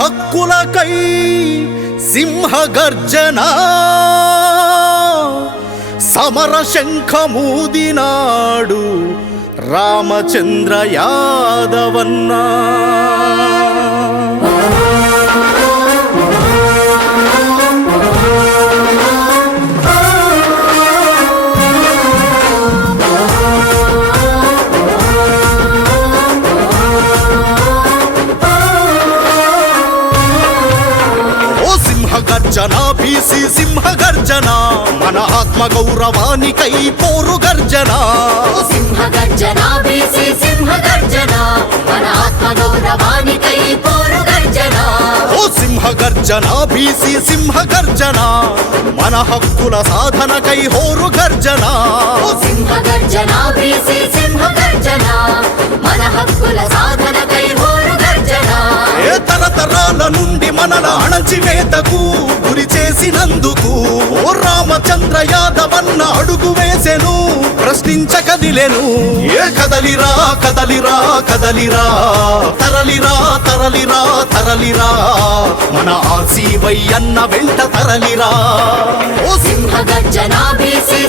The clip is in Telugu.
హక్కులకై సింహగర్జన సమర శంఖమూదినాడు రామచంద్ర యాదవన్నా. సింహగర్జన బీసీ సింహగర్జన మన ఆత్మ గౌరవానికై పోరు గర్జన. సింహగర్జన బీసీ సింహగర్జన మన ఆత్మ గౌరవానికై పోరు గర్జన. ఓ సింహగర్జన బీసీ సింహగర్జన మన హక్కుల సాధనకై హోరు గర్జన. సింహగర్జన బీసీ సింహగర్జన మన హక్కుల సాధనకై హోరు గర్జన. ఏ తరతరాల నుండి మనల అణచివేతకు గురి చేసినందుకు ఓ రామచంద్ర యాదవన్న అడుగు వేసెను, ప్రశ్నించ కదిలెను. ఏ కదలిరా కదలిరా కదలిరా తరలిరా తరలిరా తరలిరా మన ఆర్సీవై అన్న వెంట తరలిరా. ఓ సింహగర్జన బీసీ